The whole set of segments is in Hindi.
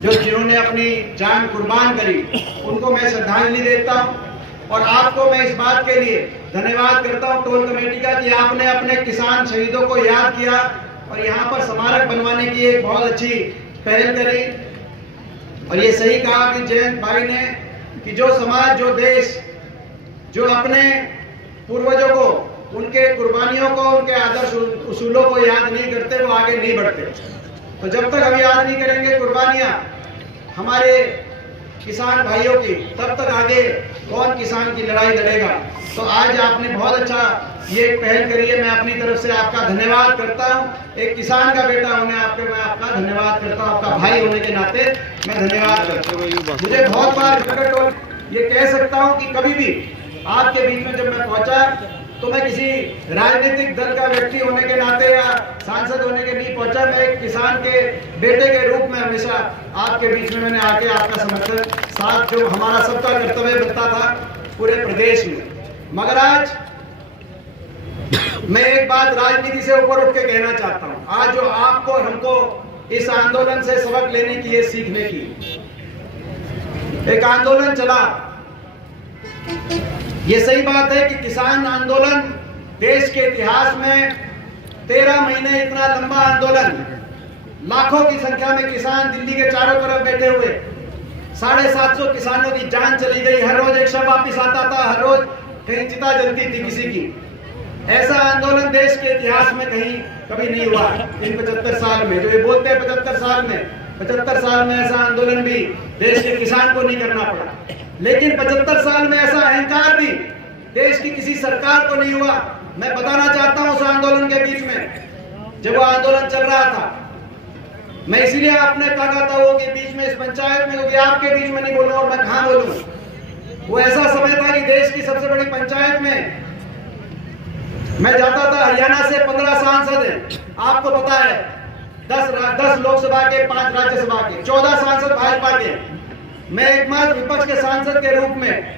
जो जिन्होंने अपनी जान कुर्बान करी उनको मैं श्रद्धांजलि देता हूं। और आपको मैं इस बात के लिए धन्यवाद करता हूं टोल कमेटी का कि आपने अपने किसान शहीदों को याद किया और यहाँ पर स्मारक बनवाने की एक बहुत अच्छी पहल करी। और ये सही कहा कि जयंत भाई ने कि जो समाज, जो देश, जो अपने पूर्वजों को, उनके कुर्बानियों को, उनके आदर्श उसूलों को याद नहीं करते, वो आगे नहीं बढ़ते। तो जब तक हम याद नहीं करेंगे कुर्बानियां हमारे किसान भाइयों की, तब तक आगे कौन किसान की लड़ाई लड़ेगा। तो आज आपने बहुत अच्छा ये पहल करी है, मैं अपनी तरफ से आपका धन्यवाद करता हूं। एक किसान का बेटा होने मैं आपका धन्यवाद करता हूं, आपका भाई होने के नाते मैं धन्यवाद करता हूं। मुझे बहुत बार ये कह सकता हूं कि कभी भी आपके बीच में जब मैं पहुंचा तो मैं किसी राजनीतिक दल का व्यक्ति होने के नाते या सांसद होने के नहीं पहुंचा। मैं एक किसान के बेटे के रूप में हमेशा आपके बीच में मैंने आके आपका समर्थन साथ, जो हमारा सबका कर्तव्य बनता था पूरे प्रदेश में। मगर आज मैं एक बात राजनीति से ऊपर उठ के कहना चाहता हूं। आज जो आपको और हमको इस आंदोलन से सबक लेने की, ये सीखने की एक आंदोलन चला। ये सही बात है कि किसान आंदोलन देश के इतिहास में 13 महीने इतना लंबा आंदोलन, लाखों की संख्या में किसान दिल्ली के चारों तरफ बैठे हुए, 750 किसानों की जान चली गई, हर रोज एक शव वापिस आता था, हर रोज कहीं चिता जलती थी किसी की। ऐसा आंदोलन देश के इतिहास में कहीं कभी नहीं हुआ इन 75 साल में। जो ये बोलते हैं 75 साल में ऐसा आंदोलन भी देश के किसान को नहीं करना पड़ा। लेकिन 75 साल में ऐसा अहंकार भी देश की किसी सरकार को नहीं हुआ। मैं बताना चाहता हूं उस आंदोलन के बीच में जब वो आंदोलन चल रहा था, मैं इसीलिए आपने कहा था वो के बीच में, इस पंचायत में, क्योंकि आपके बीच में नहीं बोलूं और मैं कहां बोलूं। वो ऐसा समय था कि देश की सबसे बड़ी पंचायत में मैं जाता था। हरियाणा से 15 सांसद हैं, आपको पता है, 10 लोकसभा के, 5 राज्यसभा के, 14 सांसद भाजपा के। मैं एकमात्र विपक्ष के सांसद के रूप में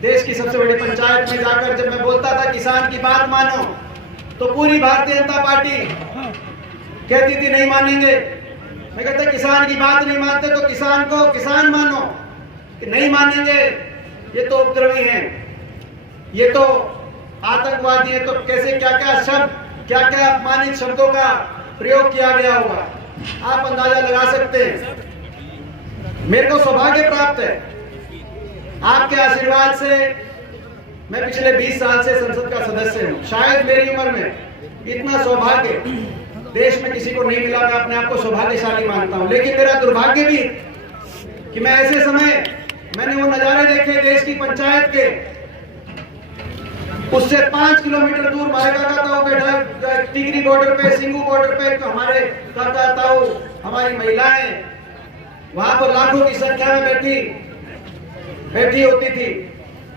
देश की सबसे बड़ी पंचायत में जाकर जब मैं बोलता था किसान की बात मानो, तो पूरी भारतीय जनता पार्टी कहती थी नहीं मानेंगे। मैं कहता किसान की बात नहीं मानते तो किसान को किसान मानो, कि नहीं मानेंगे ये तो उपद्रवी हैं, ये तो आतंकवादी है। तो कैसे क्या क्या शब्द, क्या क्या अपमानित शब्दों का प्रयोग किया गया होगा, आप अंदाजा लगा सकते हैं। मेरे को सौभाग्य प्राप्त है आपके आशीर्वाद से, मैं पिछले 20 साल से संसद का सदस्य हूं। शायद मेरी उम्र में इतना सौभाग्य देश में किसी को नहीं मिला। मैं अपने आप को सौभाग्यशाली मानता हूं। लेकिन मेरा दुर्भाग्य भी कि मैं ऐसे समय मैंने वो नजारे देखे देश की पंचायत के, उससे 5 किलोमीटर दूर हमारे काका ताऊ बैठा, टिकरी बॉर्डर पे, सिंगू बॉर्डर पे, तो हमारे काका ताऊ, हमारी महिलाएं वहां पर लाखों की संख्या में बैठी होती थी।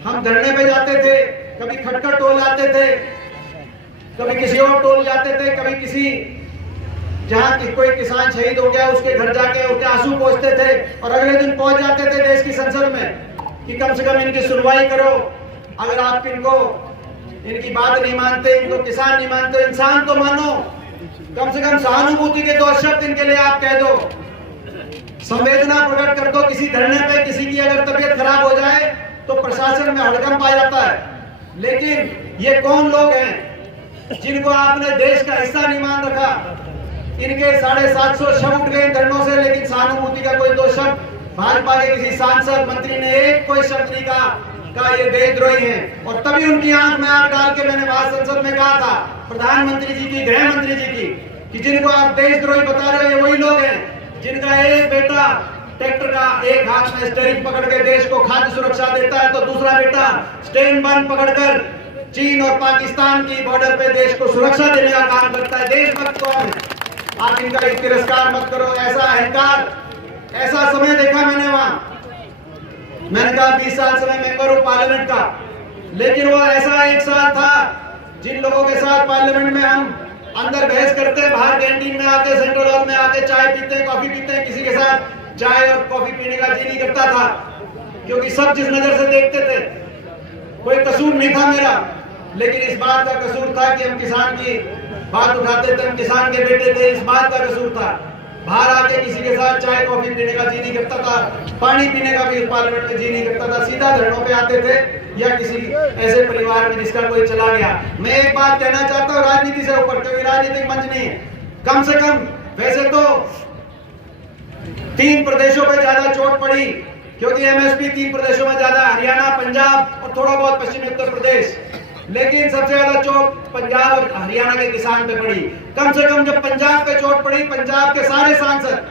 हम धरने पे जाते थे, कभी खटखट टोल आते थे, कभी किसी और टोल जाते थे, कभी किसी जहां कि कोई किसान शहीद हो गया उसके घर जाके उसके आंसू पोंछते थे और अगले दिन पहुंच जाते थे देश की संसद में कि कम से कम इनकी सुनवाई करो। अगर आप इनकी बात नहीं मानते, इनको किसान नहीं मानते, इंसान तो मानो, कम से कम सहानुभूति के 2 शब्द इनके लिए आप कह दो, संवेदना प्रकट कर दो। किसी धरने पे किसी की अगर तबीयत खराब हो जाए तो प्रशासन में हड़कंप आ जाता है। लेकिन ये कौन लोग हैं जिनको आपने देश का हिस्सा नहीं मान रखा। इनके 750 शव उठ गए धरनों से, लेकिन सहानुभूति का कोई 2 शब्द भाजपा के किसी सांसद, मंत्री ने एक कोई शब्द नहीं कहा ये देशद्रोही हैं। और तभी उनकी आंख में आंख डाल के मैंने वहां संसद में कहा था प्रधानमंत्री जी की, गृह मंत्री जी की, कि जिनको आप देशद्रोही बता रहे हैं ये वही लोग हैं जिनका एक बेटा ट्रैक्टर का एक हाथ में स्टीयरिंग पकड़ के देश को खाद्य सुरक्षा देता है, तो दूसरा बेटा स्टैंड बन पकड़कर चीन और पाकिस्तान की बॉर्डर पे देश को सुरक्षा देने का काम करता है। देशभक्त कौन है? आप इनका तिरस्कार मत करो। ऐसा अहंकार, ऐसा समय देखा मैंने वहां। मैंने कहा 20 साल से मैं मेंबर हूं पार्लियामेंट का, लेकिन वो ऐसा एक साल था जिन लोगों के साथ पार्लियामेंट में हम अंदर बहस करते हैं, बाहर कैंटीन में आके, सेंट्रल हॉल में आके चाय पीते हैं, कॉफी पीते हैं, किसी के साथ चाय और कॉफी पीने का जी नहीं करता था, क्योंकि सब जिस नजर से देखते थे। कोई कसूर नहीं था मेरा, लेकिन इस बात का कसूर था कि हम किसान की बात उठाते थे, हम किसान के बेटे थे, इस बात का कसूर था। बाहर आके किसी के साथ चाय कॉफी पीने का जी नहीं करता था, पानी पीने का भी इस पार्लियामेंट में जी नहीं करता था, सीधा धरनों पे आते थे या किसी ऐसे परिवार में जिसका कोई चला गया। मैं एक बात कहना चाहता हूँ राजनीति से ऊपर, क्योंकि राजनीतिक मंच नहीं है, कम से कम वैसे तो 3 प्रदेशों पे ज्यादा चोट पड़ी, क्योंकि एमएसपी 3 प्रदेशों में ज्यादा, हरियाणा, पंजाब और थोड़ा बहुत पश्चिमी उत्तर प्रदेश, लेकिन सबसे ज्यादा चोट पंजाब और हरियाणा के किसान पे पड़ी। कम से कम जब पंजाब पे चोट पड़ी, पंजाब के सारे सांसद,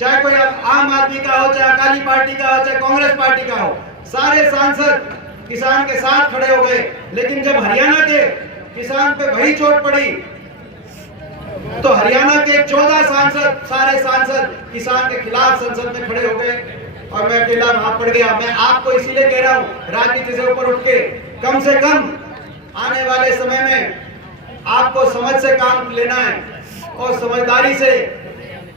चाहे कोई आम आदमी का हो, चाहे अकाली पार्टी का हो, चाहे कांग्रेस पार्टी का हो, सारे सांसद किसान के साथ खड़े हो गए। लेकिन जब हरियाणा के किसान पे वही चोट पड़ी तो हरियाणा के 14 सांसद, सारे सांसद किसान के खिलाफ संसद में खड़े हो गए और मैं अकेला वहां पड़ गया। मैं आपको इसीलिए कह रहा हूं, राजनीति से ऊपर उठ के कम से कम आने वाले समय में आपको समझ से काम लेना है और समझदारी से,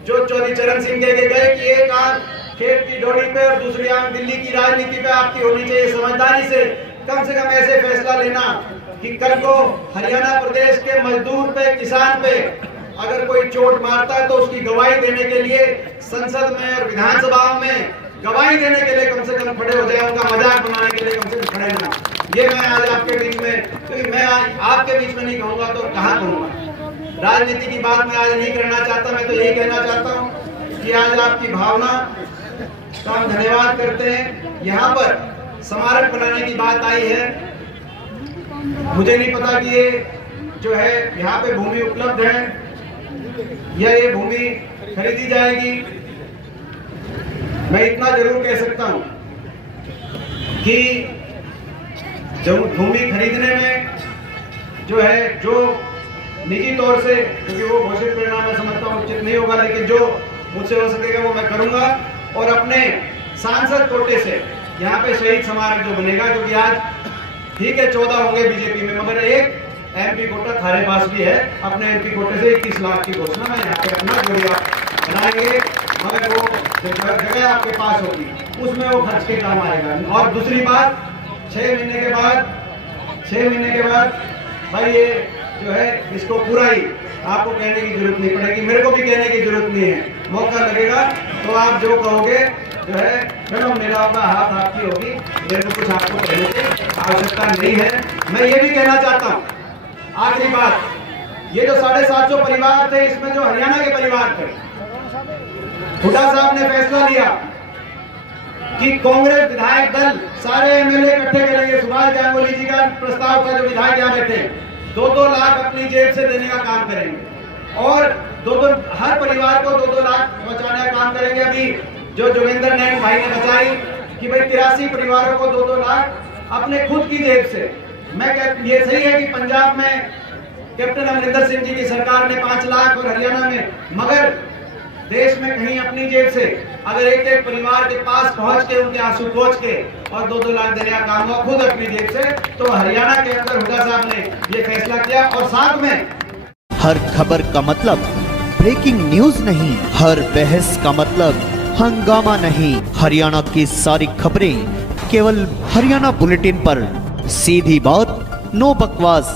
जो चौधरी चरण सिंह कह के गए कि एक आंख खेत की डोरी पे और दूसरी आंख दिल्ली की राजनीति पे आपकी होनी चाहिए। समझदारी से कम ऐसे फैसला लेना कि कल को हरियाणा प्रदेश के मजदूर पे, किसान पे अगर कोई चोट मारता है तो उसकी गवाही देने के लिए संसद में और विधानसभाओं में गवाही देने के लिए कम से कम खड़े हो जाए, उनका मजाक बनाने के लिए कम से कम खड़े होना। ये मैं आज आपके बीच में, क्योंकि मैं आज आपके बीच में नहीं कहूंगा तो कहाँ कहूंगा। राजनीति की बात मैं आज नहीं करना चाहता, मैं तो यही कहना चाहता हूँ कि आज आपकी भावना का हम धन्यवाद करते हैं। यहाँ पर स्मारक बनाने की बात आई है, मुझे नहीं पता कि ये जो है यहाँ पे भूमि उपलब्ध है या ये भूमि खरीदी जाएगी। मैं इतना जरूर कह सकता हूँ कि जब भूमि खरीदने में जो है, जो निजी तौर से, क्योंकि वो घोषित परिणाम मैं समझता हूँ उचित नहीं होगा, लेकिन जो मुझसे हो सकेगा वो मैं करूंगा। और अपने सांसद कोटे से यहाँ पे शहीद स्मारक जो बनेगा, क्योंकि आज ठीक है 14 होंगे बीजेपी में, मगर एक एमपी कोटा थारे पास भी है, अपने एमपी कोटे से 21 लाख की घोषणा मैं यहाँ पे अपना जोड़िया बनाएंगे, मगर वो जगह आपके पास होगी उसमें वो खर्च के काम आएगा। और दूसरी बात, 6 महीने के बाद भाई ये जो है इसको पूरा ही आपको कहने की जरूरत नहीं पड़ेगी, मेरे को भी कहने की जरूरत नहीं है। मौका लगेगा तो आप जो कहोगे जो है चलो मेरा होगा, हाथ आपकी होगी, मेरे को कुछ आपको कहने की आवश्यकता नहीं है। मैं ये भी कहना चाहता हूँ, आखिरी बात, ये जो 750 परिवार थे, इसमें जो हरियाणा के परिवार थे, हुड्डा साहब ने फैसला लिया कि कांग्रेस विधायक दल सारे एमएलए इकट्ठे करेंगे। सुभाष गांगुली जी का प्रस्ताव था, जो विधायक यहाँ बैठे, 2-2 लाख अपनी जेब से देने का काम करेंगे और 2-2 हर परिवार को 2-2 लाख पहुंचाने का काम करेंगे। अभी जो जोगिंदर नैन भाई ने बताई कि भाई 83 परिवारों को 2-2 लाख अपने खुद की जेब से। मैं ये सही है कि पंजाब में कैप्टन अमरिंदर सिंह जी की सरकार ने 5 लाख और हरियाणा में, मगर देश में कहीं अपनी जेब से अगर एक परिवार के पास पहुंच के उनके आंसू पोंछ के और 2-2 लाख देने का काम हुआ खुद अपनी जेब से, तो हरियाणा के अंदर हुड्डा साहब ने ये फैसला किया। और साथ में हर खबर का मतलब ब्रेकिंग न्यूज नहीं, हर बहस का मतलब हंगामा नहीं। हरियाणा की सारी खबरें केवल हरियाणा बुलेटिन पर, सीधी बात, नो बकवास।